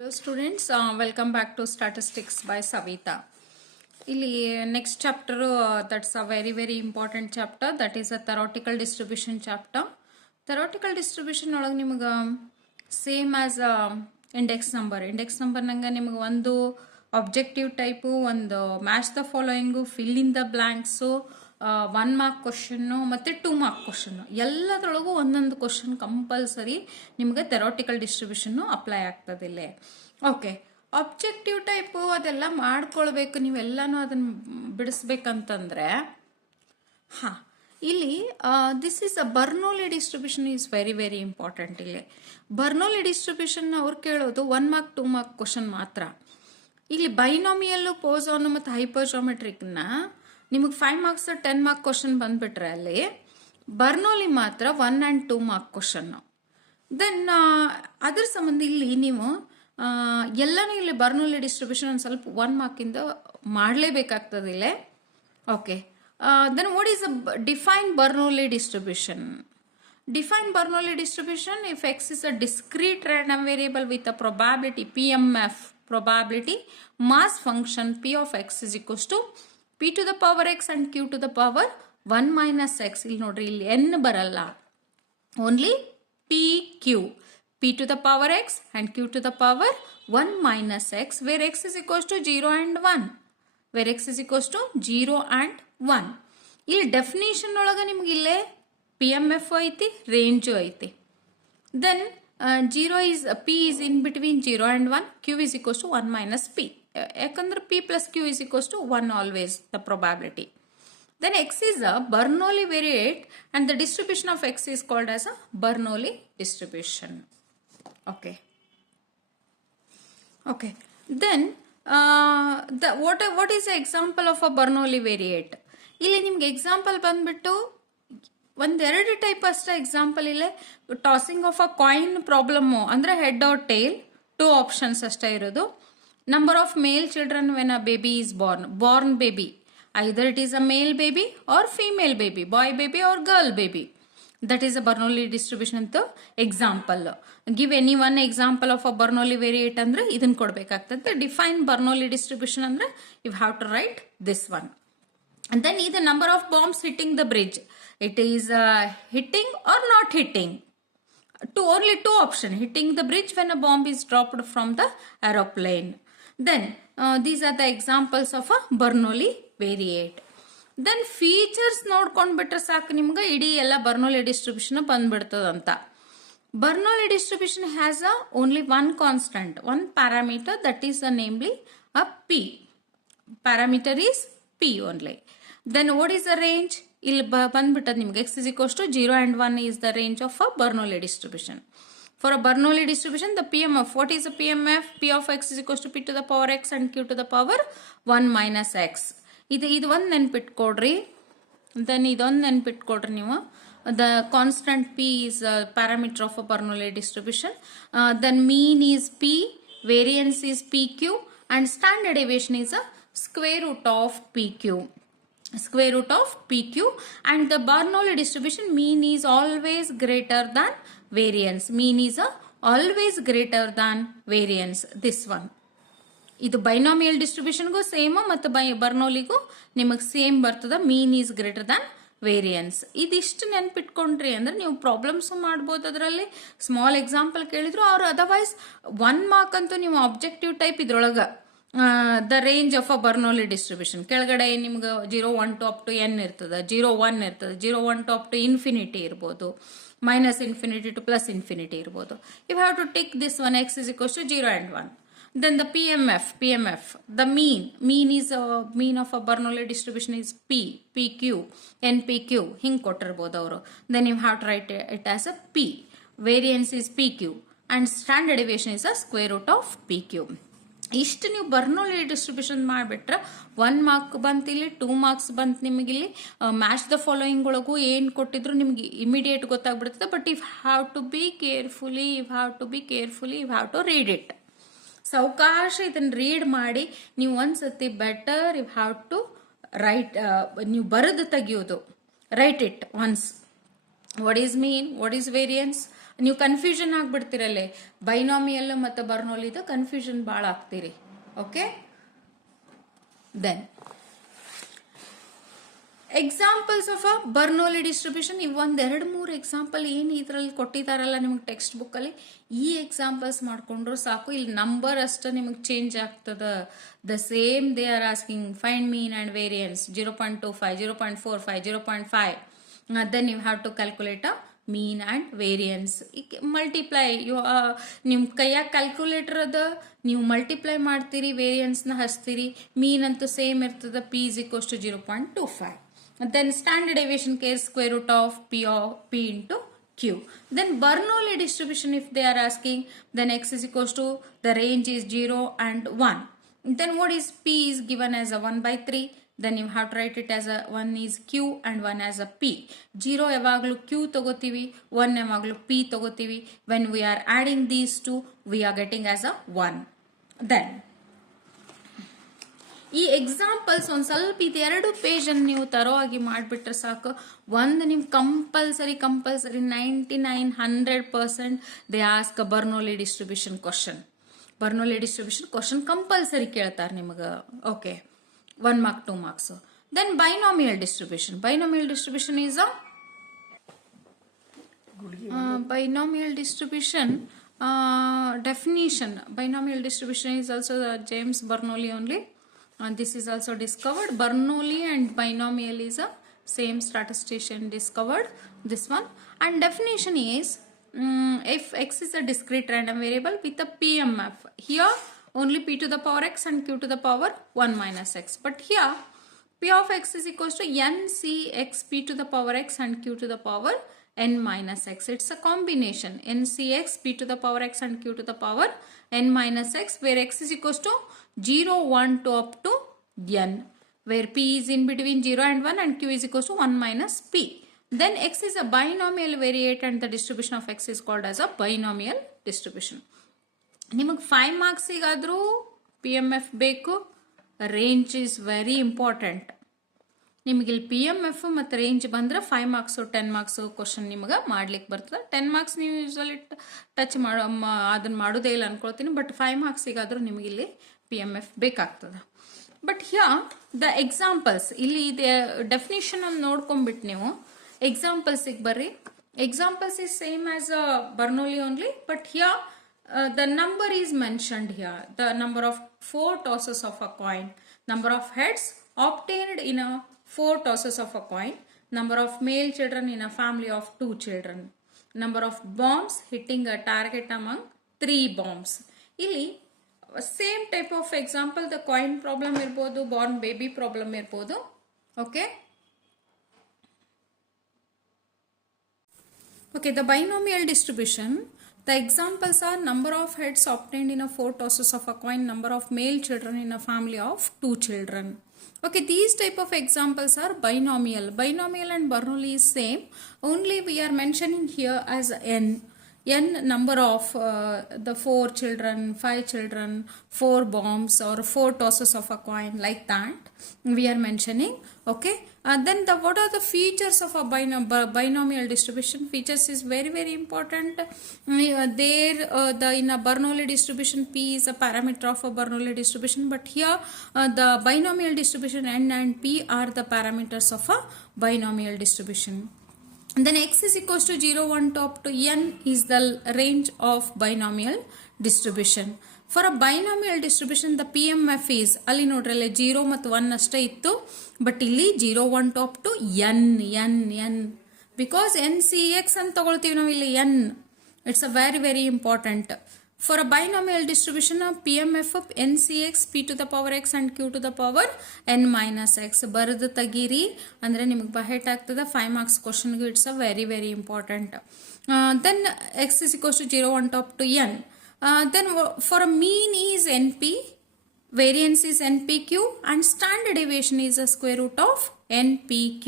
Hello students, welcome back to Statistics by Savita. ಇಲ್ಲಿ next chapter that's a very important chapter, that is a theoretical distribution chapter. Theoretical distribution ಒಳಗೆ ನಿಮಗೆ same as index number ನಂಗೆ ನಿಮಗೆ ಒಂದು objective type, ಒಂದು match the following, fill in the blanks, 1 mark question ಮತ್ತು 2 mark question, ಎಲ್ಲದರೊಳಗೂ ಒಂದೊಂದು question compulsory ನಿಮಗೆ theoretical distribution apply ಆಗ್ತದೆ ಇಲ್ಲಿ. ಓಕೆ, ಆಬ್ಜೆಕ್ಟಿವ್ ಟೈಪು ಅದೆಲ್ಲ ಮಾಡ್ಕೊಳ್ಬೇಕು, ನೀವೆಲ್ಲನೂ ಅದನ್ನು ಬಿಡಿಸ್ಬೇಕಂತಂದರೆ ಇಲ್ಲಿ this is a Bernoulli distribution is very important. ಇಲ್ಲಿ ಬರ್ನೋಲಿ ಡಿಸ್ಟ್ರಿಬ್ಯೂಷನ್ ಅವ್ರು ಕೇಳೋದು 1 ಮಾರ್ಕ್ 2 ಮಾರ್ಕ್ ಕ್ವಶನ್ ಮಾತ್ರ. ಇಲ್ಲಿ ಬೈನೋಮಿಯಲ್ಲು, ಪೋಸೋನು ಮತ್ತು ಹೈಪರ್ಜೋಮೆಟ್ರಿಕ್ನ ನಿಮಗೆ 5 ಮಾರ್ಕ್ಸ್ 10 ಮಾರ್ಕ್ ಕ್ವಶನ್ ಬಂದ್ಬಿಟ್ರೆ ಅಲ್ಲಿ ಬರ್ನೋಲಿ ಮಾತ್ರ 1 and 2 ಮಾರ್ಕ್ ಕ್ವಶನ್ನು. ದೆನ್ ಅದ್ರ ಸಂಬಂಧ ಇಲ್ಲಿ ನೀವು ಎಲ್ಲನೂ ಇಲ್ಲಿ ಬರ್ನೋಲಿ ಡಿಸ್ಟ್ರಿಬ್ಯೂಷನ್ ಒಂದು ಸ್ವಲ್ಪ 1 ಮಾರ್ಕಿಂದ ಮಾಡಲೇಬೇಕಾಗ್ತದೆ ಇಲ್ಲೇ. Okay, then what is a defined Bernoulli distribution? Defined Bernoulli distribution, if x is a discrete random variable with a probability PMF, probability mass function P of x is equals to P to the power x and Q to the power 1 minus x. ಇಲ್ಲಿ ನೋಡ್ರಿ, ಇಲ್ಲಿ n ಬರಲ್ಲ, only PQ, P to the power x and Q to the power 1 minus x, where x is equals to 0 and 1. where x is equals to 0 and 1. ಇಲ್ಲಿ definition ಒಳಗೆ ನಿಮ್ಗೆ ಇಲ್ಲೇ P M F ಐತಿ, range ಐತಿ. Then 0 is p is in between 0 and 1, q is equals to 1 minus p. ಯಾಕಂದ್ರೆ p plus q is equals to 1 always, the probability. Then x is a Bernoulli variate and the distribution of x is called as a Bernoulli distribution. Okay. Then what is the example of a Bernoulli variate? ಇಲ್ಲಿ ನಿಮ್ಗೆ example ಬಂದ್ಬಿಟ್ಟು ಒಂದೆರಡು type ಅಷ್ಟೇ example. ಇಲ್ಲೇ tossing of a coin problem ಅಂದರೆ head or tail, 2 options ಅಷ್ಟೇ ಇರೋದು. Number of male children when a baby is born baby, either it is a male baby or female baby, boy baby or girl baby. That is a Bernoulli distribution ಅಂತ example. Give any one example of a Bernoulli variate ಅಂದ್ರೆ ಇದನ್ನ ಕೊಡ್ಬೇಕಾಗ್ತದೆ. Define Bernoulli distribution ಅಂದ್ರೆ you have to write this one. And then is the number of bombs hitting the bridge. It is hitting or not hitting. Only 2 options. Hitting the bridge when a bomb is dropped from the aeroplane. Then these are the examples of a Bernoulli variate. Then features ನೋಡ್ಕೊಂಡ್ಬಿಟ್ರೆ ಸಾಕು, ನಿಮ್ಗೆ ಇಡೀ ಎಲ್ಲ ಬರ್ನೋಲಿ distribution ಬಂದ್ಬಿಡ್ತದಂತ. Bernoulli distribution has only one constant, one parameter, that is namely a p. Parameter is p only. Then what is the range? ಇಲ್ಲಿ ಬಂದ್ಬಿಟ್ಟದ ನಿಮ್ಗೆ x is equals to 0 and 1 is the range of a Bernoulli distribution. For a Bernoulli distribution, the PMF, what is the PMF? P of x is equals to P to the power x and Q to the power 1 minus x. ಇದು ಒಂದು ನೆನ್ಪಿಟ್ಕೊಡ್ರಿ. Then ಇದೊಂದು ನೆನ್ಪಿಟ್ಕೊಡ್ರಿ ನೀವು. The constant p is a parameter of a Bernoulli distribution. Then mean is p, variance is pq, and standard deviation is a square root of pq. Square root of pq, and the Bernoulli distribution mean is always greater than variance. Mean is always greater than variance. This one. ಇದು binomial ಡಿಸ್ಟ್ರಿಬ್ಯೂಷನ್ಗೂ same ಮತ್ತು ಬರ್ನೋಲಿಗೂ ನಿಮಗೆ same ಬರ್ತದ. Mean is greater than variance. ಇದಿಷ್ಟು ನೆನ್ಪಿಟ್ಕೊಂಡ್ರಿ ಅಂದ್ರೆ ನೀವು problems ಮಾಡ್ಬೋದು. ಅದರಲ್ಲಿ small example ಕೇಳಿದ್ರು ಅವ್ರು ಅದರ್ವೈಸ್ 1 ಮಾರ್ಕ್ ಅಂತೂ ನೀವು ಆಬ್ಜೆಕ್ಟಿವ್ ಟೈಪ್ ಇದ್ರೊಳಗೆ the range of a Bernoulli distribution ಕೆಳಗಡೆ ನಿಮ್ಗೆ 0 1 to up to n ಇರ್ತದೆ, 0 1 ಇರ್ತದೆ, 0 1 to up to ಇನ್ಫಿನಿಟಿ ಇರ್ಬೋದು, minus infinity to plus infinity ಇರ್ಬೋದು. You have to take this one, x is equals to 0 and 1. Then the PMF, the mean is mean of a Bernoulli distribution is P, PQ, NPQ, ಹಿಂಗೆ ಕೊಟ್ಟಿರ್ಬೋದು ಅವರು. Then you have to write it as a P. Variance is PQ and standard deviation is a square root of PQ. ಇಷ್ಟು ನೀವು ಬರ್ನೋಲಿ distribution ಮಾಡಿಬಿಟ್ರೆ 1 mark ಬಂತು, ಇಲ್ಲಿ 2 marks ಬಂತು. ನಿಮಗೆ ಇಲ್ಲಿ ಮ್ಯಾಚ್ ದ ಫಾಲೋಯಿಂಗ್ ಒಳಗೂ ಏನು ಕೊಟ್ಟಿದ್ರು ನಿಮ್ಗೆ ಇಮಿಡಿಯೇಟ್ ಗೊತ್ತಾಗ್ಬಿಡ್ತದೆ. But you have to be carefully, you have to read it. ಸಾವಕಾಶ ಇದನ್ನು ರೀಡ್ ಮಾಡಿ ನೀವು ಒಂದ್ಸತಿ better you have to write, ನೀವು ಬರೆದು ತೆಗಿಯೋದು, write it once. What is mean, what is variance, ನೀವು ಕನ್ಫ್ಯೂಷನ್ ಆಗ್ಬಿಡ್ತೀರಲ್ಲೇ, ಬೈನಾಮಿಯಲ್ ಮತ್ತು ಬರ್ನೋಲಿದು ಕನ್ಫ್ಯೂಷನ್ ಭಾಳ ಆಗ್ತೀರಿ. Okay, then examples of a Bernoulli distribution. ಇವು ಒಂದೆರಡು ಮೂರು ಎಕ್ಸಾಂಪಲ್ ಏನು ಇದರಲ್ಲಿ ಕೊಟ್ಟಿದ್ದಾರಲ್ಲ ನಿಮಗೆ ಟೆಕ್ಸ್ಟ್ ಬುಕ್ಕಲ್ಲಿ, ಈ ಎಕ್ಸಾಂಪಲ್ಸ್ ಮಾಡ್ಕೊಂಡ್ರು ಸಾಕು. ಇಲ್ಲಿ ನಂಬರ್ ಅಷ್ಟು ನಿಮಗೆ ಚೇಂಜ್ ಆಗ್ತದೆ. The same they are asking find mean and variance 0.25, 0.45, 0.5. Then you have to calculate a mean and variance. Multiply ನಿಮ್ಮ ಕೈಯಾಗ ಕ್ಯಾಲ್ಕುಲೇಟರ್ ಅದ, ನೀವು ಮಲ್ಟಿಪ್ಲೈ ಮಾಡ್ತೀರಿ, ವೇರಿಯನ್ಸ್ನ ಹಚ್ತೀರಿ, ಮೀನ್ ಅಂತೂ ಸೇಮ್ ಇರ್ತದೆ, P is equals to 0.25. Then standard deviation case square root of P into Q. Then Bernoulli distribution, if they are asking, then X is equals to, the range is 0 and 1. Then what is P is given as a 1 by 3. Then you have to write it as a 1 is Q and 1 as a P. 0 ಯಾವಾಗಲೂ Q ತಗೋತೀವಿ, 1 ಯಾವಾಗಲೂ P ತಗೋತೀವಿ. When we are adding these two, we are getting as a 1. Then ಈ examples ಒಂದು ಸ್ವಲ್ಪ ಇದೆರಡು ಪೇಜನ್ನು ನೀವು ತರೋವಾಗಿ ಮಾಡಿಬಿಟ್ರೆ ಸಾಕು. ಒಂದು ನೀವು compulsory 99-100% they ask Bernoulli distribution question. Bernoulli distribution question compulsory ಕೇಳ್ತಾರೆ ನಿಮಗೆ. Okay, 1 mark 2 marks. Then binomial distribution. Binomial distribution is a binomial distribution definition. Binomial distribution is also James Bernoulli only. And this is also discovered. Bernoulli and binomial is a same statistician discovered this one. And definition is if x is a discrete random variable with a PMF. Here only p to the power x and q to the power 1 minus x. But here p of x is equals to ncx p to the power x and q to the power n minus x. It's a combination ncx p to the power x and q to the power n minus x, where x is equals to 0, 1 to up to n, where p is in between 0 and 1 and q is equals to 1 minus p. Then x is a binomial variate and the distribution of x is called as a binomial distribution. ನಿಮಗೆ 5 ಮಾರ್ಕ್ಸಿಗಾದರೂ PMF ಬೇಕು. Range is very important. ನಿಮಗೆ ಇಲ್ಲಿ PMF ಮತ್ತು range ಬಂದರೆ 5 marks 10 marks question ನಿಮಗೆ ಮಾಡ್ಲಿಕ್ಕೆ ಬರ್ತದೆ. 10 marks ನೀವು ಯೂಸ್ವಲಿ ಟಚ್ ಅದನ್ನು ಮಾಡೋದೇ ಇಲ್ಲ ಅನ್ಕೊಳ್ತೀನಿ. ಬಟ್ 5 ಮಾರ್ಕ್ಸಿಗಾದರೂ ನಿಮಗೆ ಇಲ್ಲಿ PMF ಬೇಕಾಗ್ತದೆ. ಬಟ್ ಹಿಯರ್ ದ ಎಕ್ಸಾಂಪಲ್ಸ್, ಇಲ್ಲಿ ಇದೆ ಡೆಫಿನಿಷನ್ ಅನ್ನು ನೋಡ್ಕೊಂಡ್ಬಿಟ್ಟು ನೀವು ಎಕ್ಸಾಂಪಲ್ಸಿಗೆ ಬರ್ರಿ. Examples is same as Bernoulli only, but here the number is mentioned here. The number of 4 tosses of a coin, number of heads obtained in a 4 tosses of a coin, number of male children in a family of 2 children, number of bombs hitting a target among 3 bombs. ಇಲ್ಲಿ same type of example, the coin problem ಇರ್ಬೋದು, Born baby problem ಇರ್ಬೋದು. Okay, okay, the binomial distribution. The examples are number of heads obtained in a 4 tosses of a coin, number of male children in a family of 2 children. Okay, these type of examples are binomial. Binomial and Bernoulli is same. Only we are mentioning here as n. N number of the 4 children, 5 children, 4 bombs or 4 tosses of a coin, like that we are mentioning. Okay, then what are the features of a binomial distribution? Features is very very important. In a Bernoulli distribution, P is a parameter of a Bernoulli distribution, but here the binomial distribution n and P are the parameters of a binomial distribution. And then x is equals to 0, 1 to up to n is the range of binomial distribution. For a binomial distribution, the PMF is, ಅಲ್ಲಿ ನೋಡ್ರಿ 0 ಮತ್ತು 1 ಅಷ್ಟೇ ಇತ್ತು, but ಇಲ್ಲಿ 0, 1 to up to n, because NCX ಅಂತ ತಗೊಳ್ತೀವಿ ನಾವು ಇಲ್ಲಿ n. It's a very very important. For a binomial distribution, PMF of NCX p to the power x and q to the power n minus x ಬರೆದು ತೆಗೀರಿ, ಅಂದರೆ ನಿಮಗೆ ಬಹೆಟ್ ಆಗ್ತದೆ. 5 marks ಕ್ವಶನ್ಗೆ it's a very very important. Then x is equals to 0, 1 to up to n. Then for a mean is NP, variance is NPQ, and standard deviation is a square root of NPQ.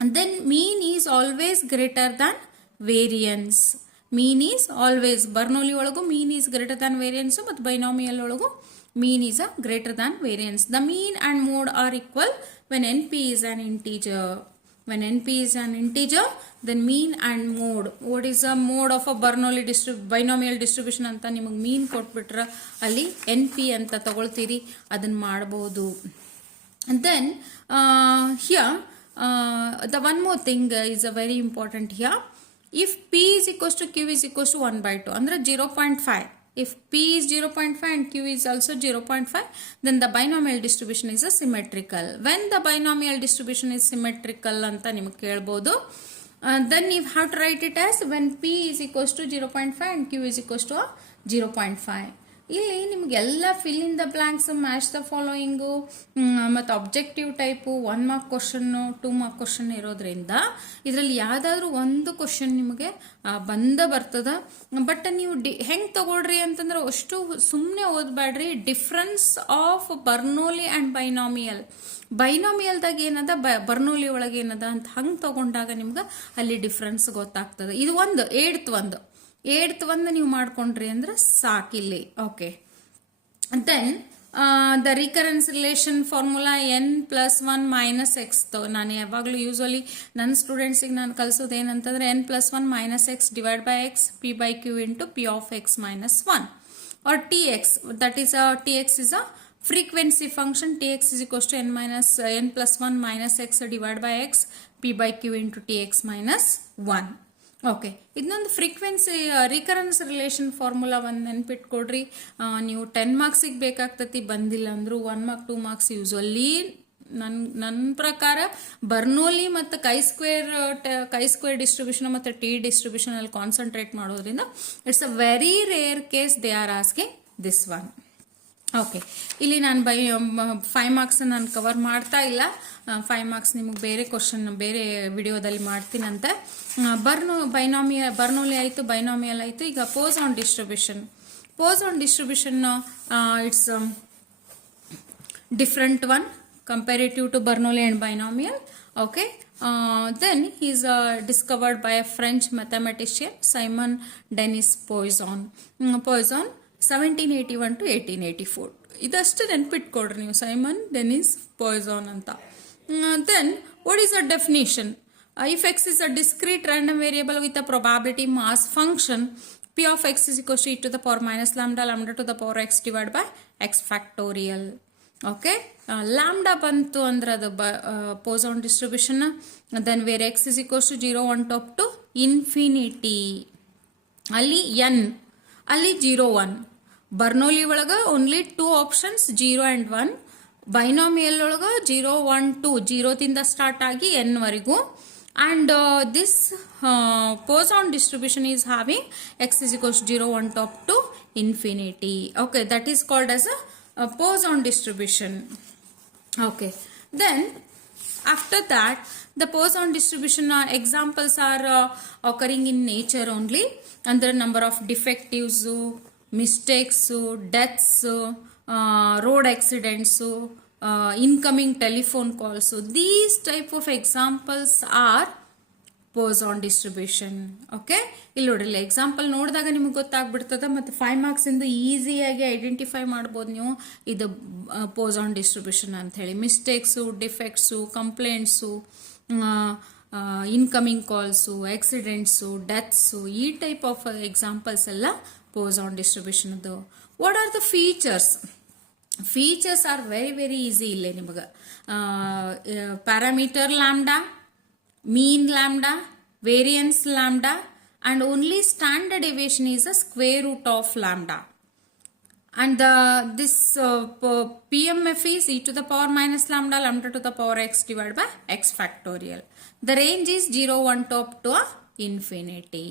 And then mean is always greater than variance. Mean is always, Bernoulli ಒಳಗು mean is greater than variance, ಮತ್ತು binomial ಒಳಗು mean is a greater than variance. The mean and mode are equal when NP is an integer. when np is an integer, then mean and mode. What is a mode of a Bernoulli binomial distribution ಅಂತ ನಿಮಗೆ ಮೀನ್ ಕೊಟ್ಬಿಟ್ರೆ ಅಲ್ಲಿ np ಅಂತ ತಗೊಳ್ತೀರಿ, ಅದನ್ನ ಮಾಡಬಹುದು. And then here the one more thing is a very important here. If p is equals to q is equals to 1 by 2 ಅಂದ್ರೆ 0.5. If p is 0.5 and q is also 0.5, then the binomial distribution is a symmetrical. When the binomial distribution is symmetrical ಅಂತ ನಿಮಗೆ ಕೇಳಬಹುದು, then you have to write it as when p is equals to 0.5 and q is equals to 0.5. ಇಲ್ಲಿ ನಿಮಗೆಲ್ಲ fill in the blanks, match the following ಮತ್ತು objective type 1 mark question 2 mark question ಇರೋದ್ರಿಂದ ಇದರಲ್ಲಿ ಯಾವುದಾದ್ರೂ ಒಂದು ಕ್ವಶನ್ ನಿಮಗೆ ಬರ್ತದ. But ನೀವು ಹೆಂಗೆ ತಗೊಳ್ರಿ ಅಂತಂದ್ರೆ ಅಷ್ಟು ಸುಮ್ಮನೆ ಓದಬೇಡ್ರಿ. ಡಿಫ್ರೆನ್ಸ್ ಆಫ್ ಬರ್ನೋಲಿ ಆ್ಯಂಡ್ ಬೈನಾಮಿಯಲ್ದಾಗ ಏನದ, ಬರ್ನೋಲಿ ಒಳಗೆ ಏನದ ಅಂತ ಹಂಗೆ ತಗೊಂಡಾಗ ನಿಮ್ಗೆ ಅಲ್ಲಿ ಡಿಫ್ರೆನ್ಸ್ ಗೊತ್ತಾಗ್ತದೆ. ಇದು ಒಂದು ಏಡ್ತ್ ಒಂದು ನೀವು ಮಾಡ್ಕೊಂಡ್ರಿ ಅಂದ್ರೆ ಸಾಕಿಲ್ಲಿ. Okay, then the recurrence relation formula n+1 - x. ನಾನು ಯಾವಾಗಲೂ ಯೂಸ್ವಲಿ ನನ್ನ ಸ್ಟೂಡೆಂಟ್ಸಿಗೆ ನಾನು ಕಲಿಸೋದು ಏನಂತಂದ್ರೆ n+1 - x divide by x p/q into p of x - 1 or tx. That is tx is a frequency function. Tx is equals to n+1 - x divided by x p/q into tx - 1. Okay, ಇದನ್ನೊಂದು frequency recurrence relation formula ಒಂದು ನೆನ್ಪಿಟ್ಕೊಡ್ರಿ. ನೀವು 10 ಮಾರ್ಕ್ಸಿಗೆ ಬೇಕಾಗ್ತತಿ, ಬಂದಿಲ್ಲ ಅಂದರೂ 1 mark 2 marks usually ನನ್ನ ಪ್ರಕಾರ Bernoulli ಮತ್ತು chi square distribution ಮತ್ತು T distribution ಅಲ್ಲಿ ಕಾನ್ಸಂಟ್ರೇಟ್ ಮಾಡೋದ್ರಿಂದ it's a very rare case they are asking this one. Okay, ಇಲ್ಲಿ ನಾನು 5 ಮಾರ್ಕ್ಸ್ ನಾನು ಕವರ್ ಮಾಡ್ತಾ ಇಲ್ಲ. 5 ಮಾರ್ಕ್ಸ್ ನಿಮಗೆ ಬೇರೆ ಕ್ವಶನ್ ಬೇರೆ ವಿಡಿಯೋದಲ್ಲಿ ಮಾಡ್ತೀನಂತೆ. ಬರ್ನೋಲಿ ಆಯಿತು, ಬೈನಾಮಿಯಲ್ ಆಯಿತು. ಈಗ Poisson distribution it's different one comparative to Bernoulli and binomial. Okay, then he is discovered by a French mathematician, Simon Denis Poisson. 1781 to 1884. ಇದಷ್ಟು ನೆನ್ಪಿಟ್ಕೊಡ್ರಿ ನೀವು, ಸೈಮನ್ ಡೆನಿಸ್ ಪಾಯ್ಸಾನ್ ಅಂತ. Then what is a definition? If x is a discrete random variable with a probability mass function, p of x is equals to e to the power minus lambda to the power x divided by x factorial. Okay, lambda ಬಂತು ಅಂದ್ರೆ ಅದು Poisson distribution. Then where x is equals to 0 1 to up to infinity, ಅಲ್ಲಿ n, ಅಲ್ಲಿ 0 1. ಬರ್ನೋಲಿ ಒಳಗ only 2 options 0 and 1. Binomial ಒಳಗ 0 1 2, 0 ದಿಂದ start ಆಗಿ n ವರೆಗೂ. And this Poisson distribution is having x is equals to 0 1 to up to infinity. Okay, that is called as a Poisson distribution. Okay, then after that the Poisson distribution examples are occurring in nature only, and the number of defectives, mistakes, deaths, road accidents, incoming telephone calls. So these type of examples are Poisson distribution. Okay, ಇಲ್ಲಿ ನೋಡ್ರಿ example ನೋಡಿದಾಗ ನಿಮಗೆ ಗೊತ್ತಾಗ್ಬಿಡ್ತದ. ಮತ್ತು 5 marks ಇಂದ ಈಸಿಯಾಗಿ identify ಮಾಡ್ಬೋದು ನೀವು ಇದು Poisson distribution ಅಂತ ಹೇಳಿ. Mistakes, defects, complaints, incoming calls, accidents, deaths, ಈ ಟೈಪ್ ಆಫ್ ಎಕ್ಸಾಂಪಲ್ಸ್ ಎಲ್ಲ Poisson distribution. What are the features? Features are very very easy ಇಲ್ಲೇ ನಿಮಗೆ. Parameter lambda, mean lambda, variance lambda, and only standard deviation is a square root of lambda. And this PMF is e to the power minus lambda to the power x divided by x factorial. The range is 0 1 to up to infinity.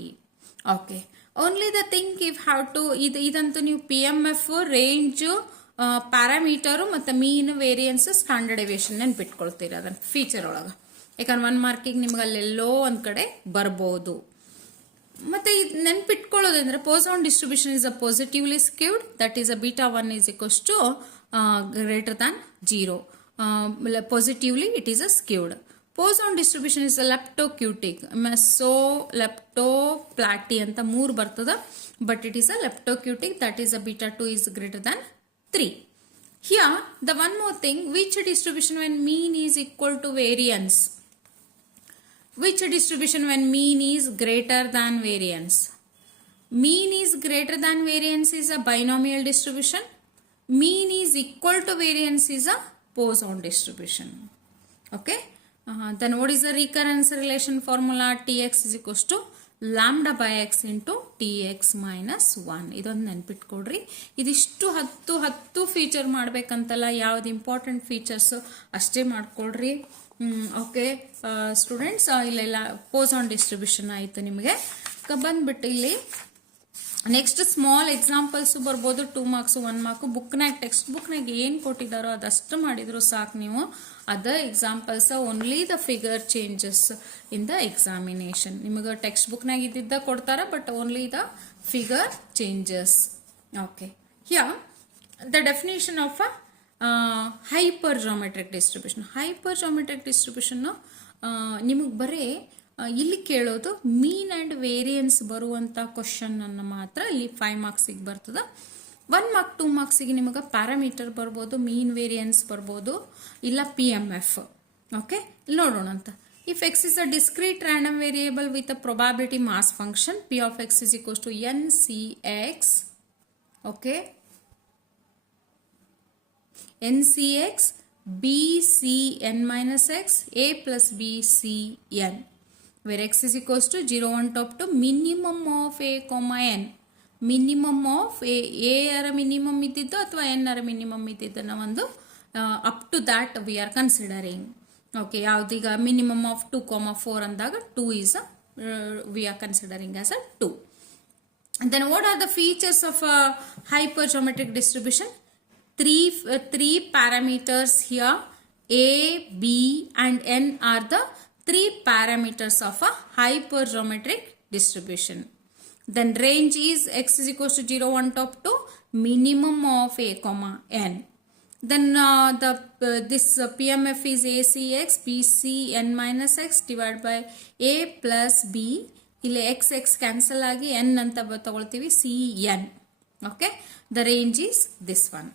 Okay, only the thing if how to idantu ನೀವು PMF range ಪ್ಯಾರಾಮೀಟರು ಮತ್ತು ಮೀನ್ variance standard deviation ನೆನ್ಪಿಟ್ಕೊಳ್ತೀರ ಅದನ್ನು feature ಒಳಗೆ. ಯಾಕಂದ್ರೆ 1 ಮಾರ್ಕಿಗೆ ನಿಮ್ಗೆ ಅಲ್ಲೆಲ್ಲೋ ಒಂದು ಕಡೆ ಬರ್ಬೋದು. ಮತ್ತೆ ಇದು ನೆನ್ಪಿಟ್ಕೊಳ್ಳೋದಂದ್ರೆ Poisson distribution is a positively skewed, that is a beta 1 is equals to greater than 0. Positively it is a skewed. Poisson distribution is a leptocutic, meso leptoplaty ಅಂತ 3 ಬರ್ತದ, but it is a leptocutic, that is a beta 2 is greater than 3. Here the one more thing, which distribution when mean is equal to variance? Which distribution when mean is greater than variance? Mean is greater than variance is a binomial distribution. Mean is equal to variance is a Poisson distribution. Okay. Then what is the recurrence relation formula? Tx is equals to lambda by x into tx minus 1. ಇದೊಂದು ನೆನ್ಪಿಟ್ಕೊಡ್ರಿ. ಇದಿಷ್ಟು 10 feature ಮಾಡಬೇಕಂತಲ್ಲ, ಯಾವ್ದು important features ಅಷ್ಟೇ ಮಾಡ್ಕೊಳ್ರಿ. Okay students, ಇಲ್ಲೆಲ್ಲ ಪೋಸಾನ್ distribution ಆಯಿತು. ನಿಮಗೆ ಬಂದ್ಬಿಟ್ಟು ಇಲ್ಲಿ ನೆಕ್ಸ್ಟ್ ಸ್ಮಾಲ್ ಎಕ್ಸಾಂಪಲ್ಸ್ ಬರ್ಬೋದು. 2 ಮಾರ್ಕ್ಸ್ 1 ಮಾರ್ಕ್. ಬುಕ್ನಾಗ ಟೆಕ್ಸ್ಟ್ ಬುಕ್ನಾಗ ಏನು ಕೊಟ್ಟಿದ್ದಾರೋ ಅದಷ್ಟು ಮಾಡಿದ್ರು ಸಾಕು ನೀವು. Other examples only the figure changes in the examination. ನಿಮಗೆ ಟೆಕ್ಸ್ಟ್ ಬುಕ್ನಾಗ ಇದ್ದಿದ್ದ ಕೊಡ್ತಾರೆ, but only the figure changes. Okay, here the definition of a hypergeometric distribution. Hypergeometric distribution ನಿಮಗೆ ಬರೀ ಇಲ್ಲಿ ಕೇಳೋದು ಮೀನ್ ಆ್ಯಂಡ್ ವೇರಿಯನ್ಸ್ ಬರುವಂಥ ಕ್ವಶನ್ ಅನ್ನು ಮಾತ್ರ ಇಲ್ಲಿ 5 ಮಾರ್ಕ್ಸಿಗೆ ಬರ್ತದೆ. 1 ಮಾರ್ಕ್ 2 ಮಾರ್ಕ್ಸಿಗೆ ನಿಮಗೆ ಪ್ಯಾರಾಮೀಟರ್ ಬರ್ಬೋದು, ಮೀನ್ ವೇರಿಯನ್ಸ್ ಬರ್ಬೋದು, ಇಲ್ಲ PMF. ಓಕೆ, ಇಲ್ಲಿ ನೋಡೋಣ ಅಂತ. If X is a discrete random variable with a probability mass function P of X is equals to NCX. Okay, NCX BCN minus X A plus BCN, where X is equals to 0 on top to minimum of A comma N. Minimum of A ಅರ minimum ಇದ್ದಿದ್ದು ಅಥವಾ N ಅರ minimum ಇದ್ದಿದ್ದನ್ನು ಒಂದು up to that we are considering. Okay, ಯಾವ್ದೀಗ minimum of 2,4 ಅಂದಾಗ 2 is we are considering as a 2. Then what are the features of a hypergeometric distribution? Three parameters here, A, B and N are the 3 parameters of a hypergeometric distribution. Then range is x is equals to 0 on top to minimum of A comma N. Then this PMF is ACX BCN minus X divided by A plus B. ಇಲ್ಲಿ x cancel ಆಗಿ n ಅಂತ ತಗೊಳ್ತೀವಿ, CN. Okay, the range is this one.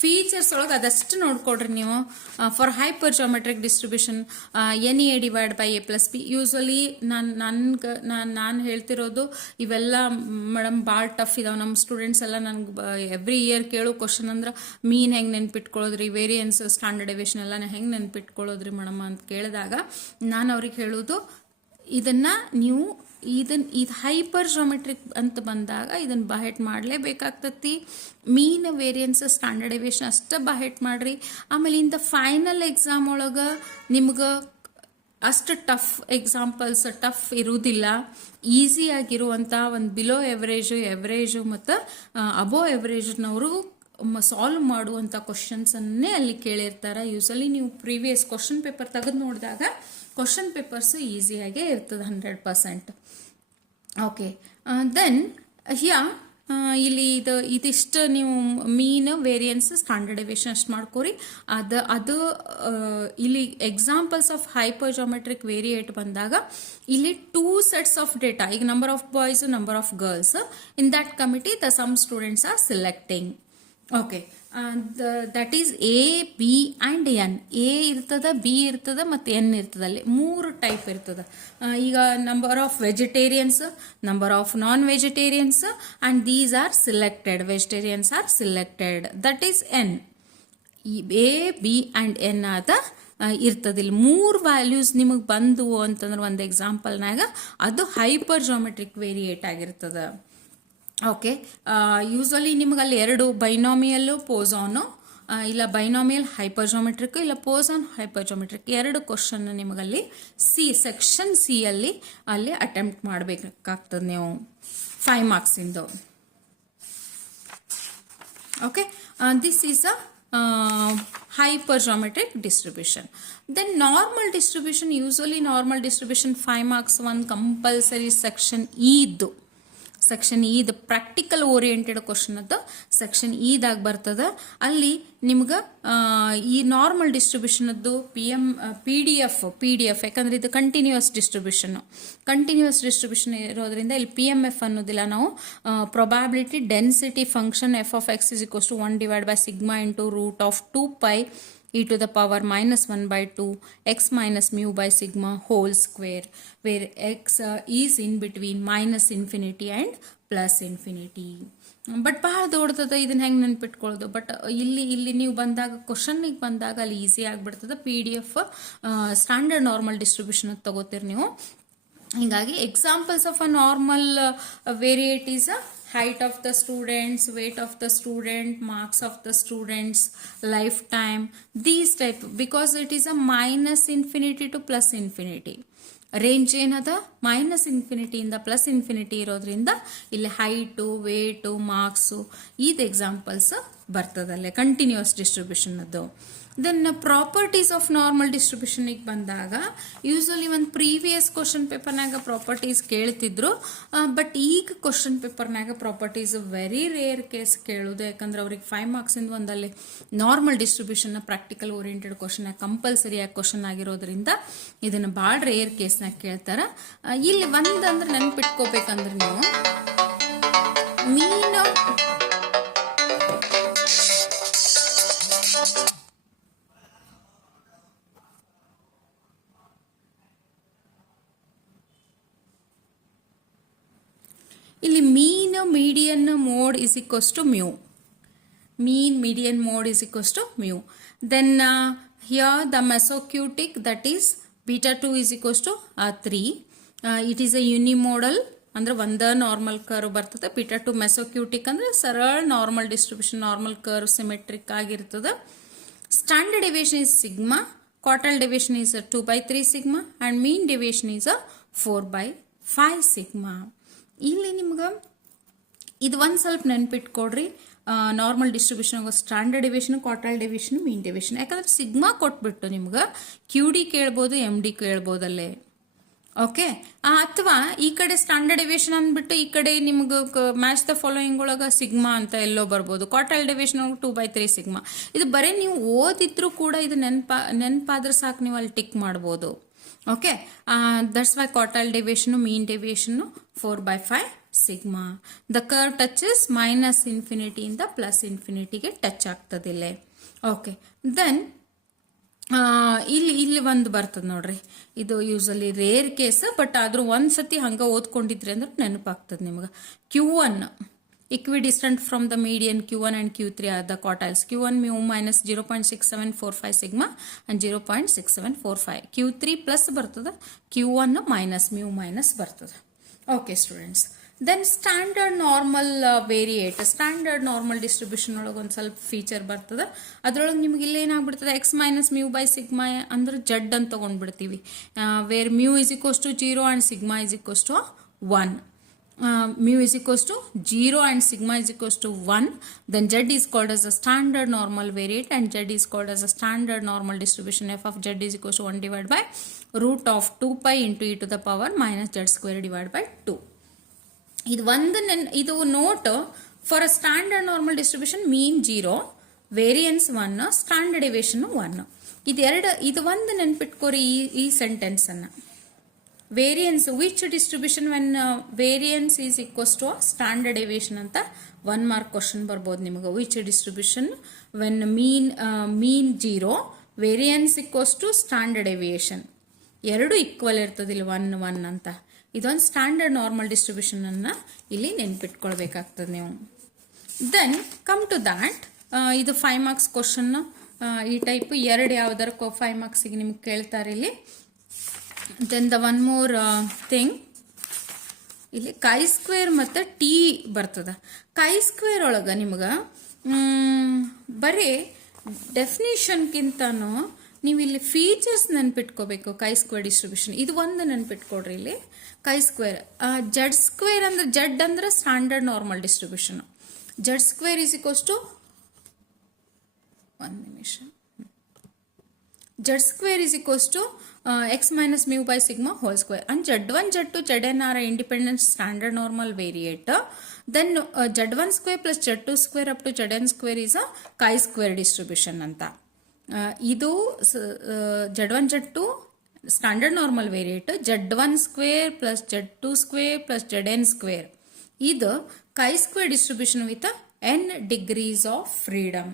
Features ಒಳಗೆ ಅದಷ್ಟು ನೋಡ್ಕೊಡ್ರಿ ನೀವು. For hypergeometric distribution NA divide by A plus B. Usually ನಾನು ಹೇಳ್ತಿರೋದು ಇವೆಲ್ಲ ಮೇಡಮ್ ಭಾಳ ಟಫ್ ಇದಾವೆ. ನಮ್ಮ ಸ್ಟೂಡೆಂಟ್ಸ್ ಎಲ್ಲ ನನಗೆ ಎವ್ರಿ ಇಯರ್ ಕೇಳೋ ಕ್ವಶನ್ ಅಂದ್ರೆ ಮೀನ್ ಹೆಂಗೆ ನೆನ್ಪಿಟ್ಕೊಳ್ಳೋದ್ರಿ, ವೇರಿಯನ್ಸ್ ಸ್ಟ್ಯಾಂಡರ್ಡ್ ಡೆವಿಯೇಷನ್ ಎಲ್ಲ ಹೆಂಗೆ ನೆನ್ಪಿಟ್ಕೊಳ್ಳೋದ್ರಿ ಮೇಡಮ್ ಅಂತ ಕೇಳಿದಾಗ ನಾನು ಅವ್ರಿಗೆ ಹೇಳೋದು, ಇದನ್ನು ನೀವು ಇದು ಹೈಪರ್ ಜಾಮೆಟ್ರಿಕ್ ಅಂತ ಬಂದಾಗ ಇದನ್ನು ಬಹೆಟ್ ಮಾಡಲೇಬೇಕಾಗ್ತತಿ. ಮೀನ್ ವೇರಿಯನ್ಸ್ ಸ್ಟ್ಯಾಂಡರ್ಡ್ ಡೆವಿಯೇಷನ್ ಅಷ್ಟೇ ಬಹೆಟ್ ಮಾಡ್ರಿ. ಆಮೇಲೆ ಇನ್ ದ ಫೈನಲ್ ಎಕ್ಸಾಮ್ ಒಳಗೆ ನಿಮ್ಗೆ ಅಷ್ಟು ಟಫ್ ಎಕ್ಸಾಂಪಲ್ಸ್ ಟಫ್ ಇರುವುದಿಲ್ಲ. ಈಸಿಯಾಗಿರುವಂಥ ಒಂದು ಬಿಲೋ ಎವರೇಜು ಮತ್ತು ಅಬೋ ಎವರೇಜ್ನವರು ಸಾಲ್ವ್ ಮಾಡುವಂಥ ಕ್ವಶನ್ಸನ್ನೇ ಅಲ್ಲಿ ಕೇಳಿರ್ತಾರೆ. ಯೂಸಲಿ ನೀವು ಪ್ರೀವಿಯಸ್ ಕ್ವಶನ್ ಪೇಪರ್ ತೆಗೆದು ನೋಡಿದಾಗ ಕ್ವಶನ್ ಪೇಪರ್ಸು ಈಸಿಯಾಗೇ ಇರ್ತದೆ 100%. ಓಕೆ, ದೆನ್ ಹಿಯರ್ ಇಲ್ಲಿ ಇದಿಷ್ಟು ನೀವು ಮೀನ್ ವೇರಿಯನ್ಸ್ ಸ್ಟ್ಯಾಂಡರ್ಡ್ ಡೆವಿಯೇಷನ್ ಅಷ್ಟು ಮಾಡ್ಕೋರಿ. ಅದು ಇಲ್ಲಿ examples of hypergeometric variate ಬಂದಾಗ ಇಲ್ಲಿ 2 sets ಆಫ್ ಡೇಟಾ, ಈಗ number of boys number of girls, in that committee the some students are selecting. Okay, that is A, B and N. A ಇರ್ತದ, B ಇರ್ತದ ಮತ್ತು N ಇರ್ತದ. ಅಲ್ಲಿ 3 type ಇರ್ತದ. ಈಗ number of vegetarians, number of non vegetarians and these are selected. Vegetarians are selected, that is N. A, B and N ಆದ ಇರ್ತದೆ. ಇಲ್ಲಿ 3 ವ್ಯಾಲ್ಯೂಸ್ ನಿಮಗೆ ಬಂದವು ಅಂತಂದ್ರೆ ಒಂದು ಎಕ್ಸಾಂಪಲ್ನಾಗ ಅದು ಹೈಪರ್ ಜಾಮೆಟ್ರಿಕ್ ವೇರಿಯೇಟ್ ಆಗಿರ್ತದೆ. ಓಕೆ, ಯೂಸ್ವಲಿ ನಿಮಗೆ ಅಲ್ಲಿ 2 ಬೈನಾಮಿಯಲ್ಲು ಪೋಸಾನು, ಇಲ್ಲ ಬೈನಾಮಿಯಲ್ ಹೈಪರ್ ಜಾಮೆಟ್ರಿಕ್, ಇಲ್ಲ ಪೋಸಾನ್ ಹೈಪರ್ ಜಾಮೆಟ್ರಿಕ್ 2 ಕ್ವಶನ್ ನಿಮಗಲ್ಲಿ ಸೆಕ್ಷನ್ ಸಿ ಅಲ್ಲಿ ಅಟೆಂಪ್ಟ್ ಮಾಡಬೇಕಾಗ್ತದೆ ನೀವು 5 ಮಾರ್ಕ್ಸಿಂದು. Okay, this is a hypergeometric distribution. Then normal distribution, usually normal distribution 5 marks 1 compulsory section E ಇದ್ದು. ಸೆಕ್ಷನ್ ಇದ ಪ್ರಾಕ್ಟಿಕಲ್ ಓರಿಯೆಂಟೆಡ್ ಕ್ವಶನ್ ಅದು ಸೆಕ್ಷನ್ ಇದಾಗ ಬರ್ತದೆ. ಅಲ್ಲಿ ನಿಮ್ಗೆ ಈ ನಾರ್ಮಲ್ ಡಿಸ್ಟ್ರಿಬ್ಯೂಷನ್ ಅದು PDF ಯಾಕಂದ್ರೆ ಇದು ಕಂಟಿನ್ಯೂಸ್ ಡಿಸ್ಟ್ರಿಬ್ಯೂಷನ್ ಇರೋದ್ರಿಂದ ಇಲ್ಲಿ PMF ಅನ್ನೋದಿಲ್ಲ. ನಾವು probability density function f of x is equals to 1 divided by sigma into root of 2 pi e to the power minus 1 by 2 x minus mu by sigma whole square, where x is in between minus infinity and plus infinity. But ಭಾಳ ದೊಡ್ಡದ, ಇದನ್ನ ಹೆಂಗೆ ನೆನ್ಪಿಟ್ಕೊಳ್ಳೋದು. But ಇಲ್ಲಿ ನೀವು ಬಂದಾಗ ಕ್ವಶನ್ನಿಗೆ ಬಂದಾಗ ಅಲ್ಲಿ easy ಆಗಿಬಿಡ್ತದೆ. PDF ಸ್ಟ್ಯಾಂಡರ್ಡ್ ನಾರ್ಮಲ್ ಡಿಸ್ಟ್ರಿಬ್ಯೂಷನ್ ತಗೋತೀರಿ ನೀವು. ಹೀಗಾಗಿ examples of a normal variate is a height of the students, weight of the student, marks of the students, lifetime, these type, because it is a minus infinity to plus infinity. Range ಏನದ minus ಇನ್ಫಿನಿಟಿಯಿಂದ plus infinity ಇರೋದ್ರಿಂದ ಇಲ್ಲಿ height, weight, marks ಇದು examples ಬರ್ತದಲ್ಲೇ continuous distribution ಅದು. Then properties of normal ಡಿಸ್ಟ್ರಿಬ್ಯೂಷನಿಗೆ ಬಂದಾಗ usually ಒಂದು ಪ್ರೀವಿಯಸ್ ಕ್ವಶನ್ ಪೇಪರ್ನಾಗ ಪ್ರಾಪರ್ಟೀಸ್ ಕೇಳ್ತಿದ್ರು. ಬಟ್ ಈಗ ಕ್ವಶನ್ ಪೇಪರ್ನಾಗ ಪ್ರಾಪರ್ಟೀಸ್ ವೆರಿ ರೇರ್ ಕೇಸ್ ಕೇಳೋದು. ಯಾಕಂದ್ರೆ ಅವ್ರಿಗೆ 5 ಮಾರ್ಕ್ಸಿಂದ ಒಂದಲ್ಲಿ ನಾರ್ಮಲ್ ಡಿಸ್ಟ್ರಿಬ್ಯೂಷನ್ನ ಪ್ರಾಕ್ಟಿಕಲ್ ಓರಿಯೆಂಟೆಡ್ ಕ್ವಶನ್ ಕಂಪಲ್ಸರಿಯಾಗಿ ಕ್ವಶನ್ ಆಗಿರೋದ್ರಿಂದ ಇದನ್ನು ಭಾಳ ರೇರ್ ಕೇಸ್ನಾಗ ಕೇಳ್ತಾರ. ಇಲ್ಲಿ ಒಂದಂದ್ರೆ ನೆನ್ಪಿಟ್ಕೋಬೇಕಂದ್ರೆ ನೀವು ಮೀನು ಇಲ್ಲಿ mean median mode is equals to mu. Mean median mode is equals to mu. Then here the mesocutic, that is beta 2 is equals to 3. It is a unimodal, ಅಂದ್ರೆ ಒಂದ ನಾರ್ಮಲ್ ಕರ್ವ್ ಬರ್ತದೆ. beta 2 mesocutic ಅಂದ್ರೆ ಸರಳ normal distribution, normal curve symmetric ಆಗಿರ್ತದೆ. Standard deviation is sigma, quartile deviation is 2/3 sigma, and mean deviation is 4/5 sigma. ಇಲ್ಲಿ ನಿಮ್ಗೆ ಇದು ಒಂದು ಸ್ವಲ್ಪ ನೆನ್ಪಿಟ್ಕೊಡ್ರಿ. Normal distribution standard division, quartile division, mean division. ಯಾಕಂದ್ರೆ ಸಿಗ್ಮಾ ಕೊಟ್ಬಿಟ್ಟು ನಿಮ್ಗೆ QD ಕೇಳ್ಬೋದು, MD ಕೇಳ್ಬೋದಲ್ಲೇ. ಓಕೆ, ಅಥವಾ ಈ ಕಡೆ ಸ್ಟ್ಯಾಂಡರ್ಡ್ ಡಿವಿಷನ್ ಅಂದ್ಬಿಟ್ಟು ಈ ಕಡೆ ನಿಮ್ಗೆ ಮ್ಯಾಚ್ ದ ಫಾಲೋಯಿಂಗ್ ಒಳಗೆ ಸಿಗ್ಮಾ ಅಂತ ಎಲ್ಲೋ ಬರ್ಬೋದು. Quartile division 2/3 sigma. ಇದು ಬರೀ ನೀವು ಓದಿದ್ರು ಕೂಡ ಇದು ನೆನಪಾದ್ರೆ ಸಾಕು, ನೀವು ಅಲ್ಲಿ ಟಿಕ್ ಮಾಡ್ಬೋದು. Okay, that's why quartile deviation, mean deviation 4/5 sigma. The curve touches minus infinity in the plus infinity ಗೆ ಟಚ್ ಆಗ್ತದಿಲ್ಲ. ಓಕೆ, ದೆನ್ ಇಲ್ಲಿ ಒಂದು ಬರ್ತದೆ ನೋಡ್ರಿ. ಇದು ಯೂಸಲಿ ರೇರ್ ಕೇಸ್, ಬಟ್ ಆದ್ರೂ ಒಂದ್ಸತಿ ಹಂಗ ಓದ್ಕೊಂಡಿದ್ರಿ ಅಂದ್ರೆ ನೆನಪಾಗ್ತದೆ ನಿಮ್ಗೆ. Q1 equidistant from the median Q1 and Q3 are the quartiles. Q1 mu minus 0.6745 sigma and 0.6745. Q3 plus ಬರ್ತದೆ, Q1 minus mu minus ಬರ್ತದೆ. Okay students, then standard normal variate, standard normal distribution ಒಳಗೆ ಒಂದು ಸ್ವಲ್ಪ feature ಬರ್ತದೆ. ಅದ್ರೊಳಗೆ ನಿಮ್ಗೆ ಇಲ್ಲಿ ಏನಾಗ್ಬಿಡ್ತದೆ, x minus mu by sigma ಅಂದ್ರೆ z ಅಂತ ತಗೊಂಡ್ಬಿಡ್ತೀವಿ. Where mu is equals to 0 and sigma is equals to 1. Mu is equals to 0 and sigma is equals to 1, then z is called as a standard normal variate and z is called as a standard normal distribution. F of z is equals to 1 divided by root of 2 pi into e to the power minus z square divided by 2. ಇದು note for a standard normal distribution mean 0, variance 1, standard deviation 1. ಇದು ಒಂದು ನೆನ್ಪಿಟ್ಕೋರಿ ಈ sentence ಅನ್ನ. Variance which distribution when variance is equals to standard deviation ಅಂತ 1 mark question ಬರ್ಬೋದು ನಿಮಗೆ. Which distribution when mean 0, variance equals to standard deviation, ಎರಡು equal ಇರ್ತದಿಲ್ಲ 1 1 ಅಂತ. ಇದೊಂದು ಸ್ಟ್ಯಾಂಡರ್ಡ್ ನಾರ್ಮಲ್ ಡಿಸ್ಟ್ರಿಬ್ಯೂಷನ್ ಅನ್ನ ಇಲ್ಲಿ ನೆನ್ಪಿಟ್ಕೊಳ್ಬೇಕಾಗ್ತದೆ ನೀವು. ದೆನ್ ಕಮ್ ಟು ದ್ಯಾಟ್, ಇದು 5 ಮಾರ್ಕ್ಸ್ ಕ್ವಶನ್. ಈ ಟೈಪ್ ಎರಡು ಯಾವ್ದಾರ 5 ಮಾರ್ಕ್ಸಿಗೆ ನಿಮ್ಗೆ ಕೇಳ್ತಾರೆ ಇಲ್ಲಿ. Then the one more thing, ಇಲ್ಲಿ ಕೈ ಸ್ಕ್ವೇರ್ ಮತ್ತು ಟಿ ಬರ್ತದ. ಕೈ ಸ್ಕ್ವೇರ್ ಒಳಗೆ ನಿಮ್ಗೆ ಬರೀ ಡೆಫಿನೇಷನ್ಗಿಂತನೂ ನೀವು ಇಲ್ಲಿ ಫೀಚರ್ಸ್ ನೆನ್ಪಿಟ್ಕೋಬೇಕು. ಕೈ ಸ್ಕ್ವೇರ್ ಡಿಸ್ಟ್ರಿಬ್ಯೂಷನ್ ಇದು ಒಂದು ನೆನ್ಪಿಟ್ಕೊಡ್ರಿ. ಇಲ್ಲಿ ಕೈ ಸ್ಕ್ವೇರ್, ಜೆಡ್ ಸ್ಕ್ವೇರ್ ಅಂದ್ರೆ ಜೆಡ್ ಅಂದ್ರೆ standard normal distribution. Z square is equals to, ಒಂದು ನಿಮಿಷ, z square is equals to x minus mu by sigma whole square, and z1 z2 zn are independent standard normal variate. Then z1 square plus z2 square up to zn square is a chi-square distribution ಅಂತ. ಇದು z1 z2 standard normal variate, z1 square plus z2 square plus zn square. ಇದು chi-square distribution with n degrees of freedom.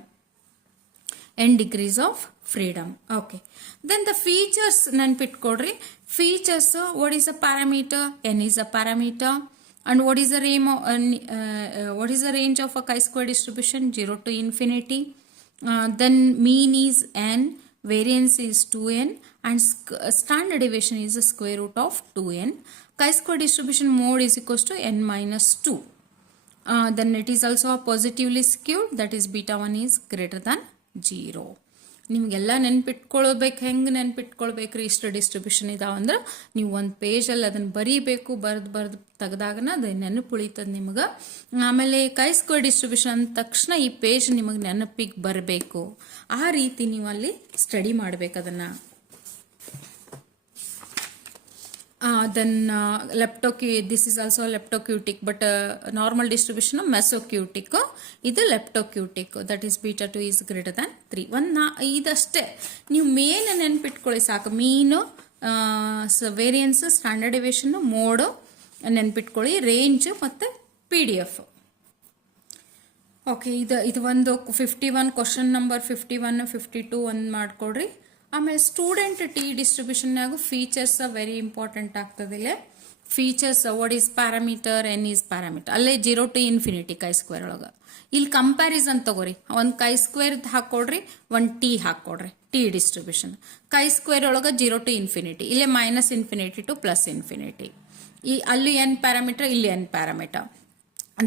n degrees of freedom. Okay. Then the features ನೆನ್ಪಿಟ್ಕೊಡ್ರಿ. Features, what is a parameter? N is a parameter. And what is the range of a chi-square distribution? 0 to infinity. Then mean is n, variance is 2n, and standard deviation is the square root of 2n. Chi-square distribution mode is equals to n minus 2. Then it is also a positively skewed, that is beta 1 is greater than 0. ನಿಮಗೆಲ್ಲ ನೆನ್ಪಿಟ್ಕೊಳ್ಬೇಕು. ಹೆಂಗೆ ನೆನ್ಪಿಟ್ಕೊಳ್ಬೇಕ್ರಿ? ಇಷ್ಟು distribution ಇದಾವಂದ್ರೆ ನೀವು ಒಂದು ಪೇಜಲ್ಲಿ ಅದನ್ನು ಬರೀಬೇಕು. ಬರೆದು ತೆಗೆದಾಗನ ಅದು ನೆನಪು ಉಳಿತದೆ ನಿಮಗೆ. ಆಮೇಲೆ chi-square ಡಿಸ್ಟ್ರಿಬ್ಯೂಷನ್ ಅಂದ ತಕ್ಷಣ ಈ ಪೇಜ್ ನಿಮಗೆ ನೆನಪಿಗೆ ಬರಬೇಕು. ಆ ರೀತಿ ನೀವು ಅಲ್ಲಿ ಸ್ಟಡಿ ಮಾಡಬೇಕು ಅದನ್ನು. Then this is also leptocutic, but normal distribution of mesocutic. This is leptocutic, that is beta 2 is greater than 3. ಇದಷ್ಟೇ ನೀವು ಮೇನ್ ನೆನ್ಪಿಟ್ಕೊಳ್ಳಿ ಸಾಕು. ಮೀನು, ವೇರಿಯನ್ಸ್, ಸ್ಟ್ಯಾಂಡರ್ಡ್ ಡಿವಿಷನ್, ಮೋಡ್ ನೆನ್ಪಿಟ್ಕೊಳ್ಳಿ, ರೇಂಜ್ ಮತ್ತು PDF. ಓಕೆ, ಇದು ಒಂದು 51 ಕ್ವಶನ್ ನಂಬರ್ 51 52 ಒಂದು ಮಾಡ್ಕೊಡ್ರಿ. ಆಮೇಲೆ ಸ್ಟೂಡೆಂಟ್ ಟಿ ಡಿಸ್ಟ್ರಿಬ್ಯೂಷನ್ನಾಗೂ ಫೀಚರ್ಸ್ ವೆರಿ ಇಂಪಾರ್ಟೆಂಟ್ ಆಗ್ತದೆ. ಇಲ್ಲೇ features, what is parameter, N is parameter. ಅಲ್ಲೇ 0 to infinity chi-square ಒಳಗೆ. ಇಲ್ಲಿ ಕಂಪ್ಯಾರಿಸನ್ ತಗೋರಿ. ಒಂದು chi-square ಹಾಕೊಡ್ರಿ, ಒಂದು ಟಿ ಹಾಕೊಡ್ರಿ. ಟಿ ಡಿಸ್ಟ್ರಿಬ್ಯೂಷನ್ chi-square ಒಳಗೆ 0 to infinity, ಇಲ್ಲೇ minus infinity to plus infinity. ಅಲ್ಲಿ ಎನ್ ಪ್ಯಾರಾಮೀಟರ್, ಇಲ್ಲಿ N parameter.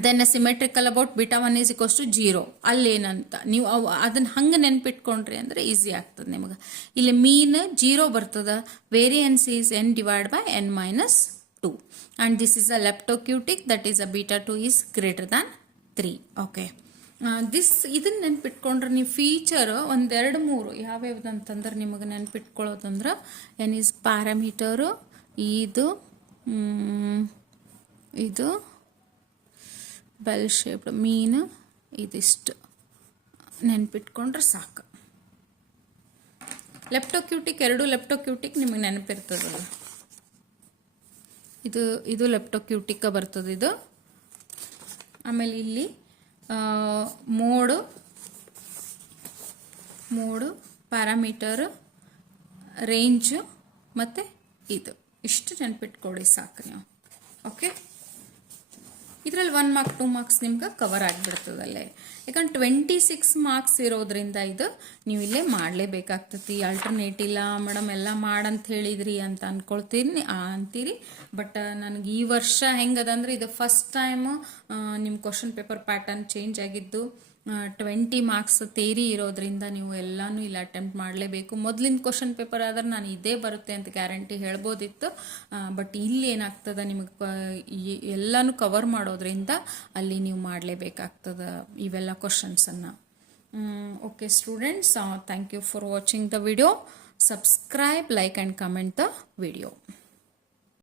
Then symmetrical about beta 1 is equals to 0. ಅಲ್ಲೇನಂತ ನೀವು ಅದನ್ನ ಹಂಗೆ ನೆನ್ಪಿಟ್ಕೊಂಡ್ರಿ ಅಂದರೆ ಈಸಿ ಆಗ್ತದೆ ನಿಮಗೆ. ಇಲ್ಲಿ ಮೀನ್ 0 ಬರ್ತದೆ. Variance is n divided by n minus 2. And this is a leptokurtic, that is a beta 2 is greater than 3. Okay, ಇದನ್ನ ನೆನ್ಪಿಟ್ಕೊಂಡ್ರೆ ನೀವು ಫೀಚರ್ ಒಂದೆರಡು ಮೂರು ಯಾವ್ಯಾವ್ದಂತಂದ್ರೆ ನಿಮಗೆ ನೆನ್ಪಿಟ್ಕೊಳ್ಳೋದಂದ್ರೆ ಎನ್ ಈಸ್ ಪ್ಯಾರಾಮೀಟರು, ಇದು ಬೆಲ್ ಶೇಪ್ಡ್ ಮೀನು, ಇದಿಷ್ಟು ನೆನ್ಪಿಟ್ಕೊಂಡ್ರೆ ಸಾಕು. ಲೆಪ್ಟೋಕ್ಯೂಟಿಕ್, ಎರಡು ಲೆಪ್ಟೋಕ್ಯೂಟಿಕ್ ನಿಮಗೆ ನೆನಪಿರ್ತದಲ್ಲ. ಇದು ಲೆಪ್ಟೋಕ್ಯೂಟಿಕ್ ಬರ್ತದೆ ಇದು. ಆಮೇಲೆ ಇಲ್ಲಿ ಮೋಡು, ಪ್ಯಾರಾಮೀಟರ್, ರೇಂಜು ಮತ್ತು ಇಷ್ಟು ನೆನ್ಪಿಟ್ಕೊಳ್ಳಿ ಸಾಕು ನೀವು. ಓಕೆ, ಇದರಲ್ಲಿ 1 ಮಾರ್ಕ್ 2 ಮಾರ್ಕ್ಸ್ ನಿಮ್ಗೆ ಕವರ್ ಆಗಿಬಿಡ್ತದಲ್ಲೇ. ಯಾಕಂದ್ರೆ 26 ಮಾರ್ಕ್ಸ್ ಇರೋದ್ರಿಂದ ಇದು ನೀವು ಇಲ್ಲೇ ಮಾಡಲೇಬೇಕಾಗ್ತತಿ. ಆಲ್ಟರ್ನೇಟ್ ಇಲ್ಲ ಮೇಡಮ್ ಎಲ್ಲ ಮಾಡಂತ ಹೇಳಿದ್ರಿ ಅಂತ ಅಂತೀರಿ. ಬಟ್ ನನಗೆ ಈ ವರ್ಷ ಹೆಂಗದಂದ್ರೆ ಇದು ಫಸ್ಟ್ ಟೈಮ್ ನಿಮ್ಮ ಕ್ವಶನ್ ಪೇಪರ್ ಪ್ಯಾಟರ್ನ್ ಚೇಂಜ್ ಆಗಿದ್ದು. 20 ಮಾರ್ಕ್ಸ್ ಥೇರಿ ಇರೋದ್ರಿಂದ ನೀವು ಎಲ್ಲಾನು ಇಲ್ಲಿ ಅಟೆಂಪ್ಟ್ ಮಾಡಲೇಬೇಕು. ಮೊದಲಿನ ಕ್ವಶನ್ ಪೇಪರ್ ಆದ್ರೆ ನಾನು ಇದೇ ಬರುತ್ತೆ ಅಂತ ಗ್ಯಾರಂಟಿ ಹೇಳ್ಬೋದಿತ್ತು. ಬಟ್ ಇಲ್ಲಿ ಏನಾಗ್ತದೆ, ನಿಮಗೆ ಎಲ್ಲಾನು ಕವರ್ ಮಾಡೋದ್ರಿಂದ ಅಲ್ಲಿ ನೀವು ಮಾಡಲೇಬೇಕಾಗ್ತದೆ ಇವೆಲ್ಲ ಕ್ವಶನ್ಸನ್ನು. Okay students, thank you for watching the video. Subscribe, like and comment the video.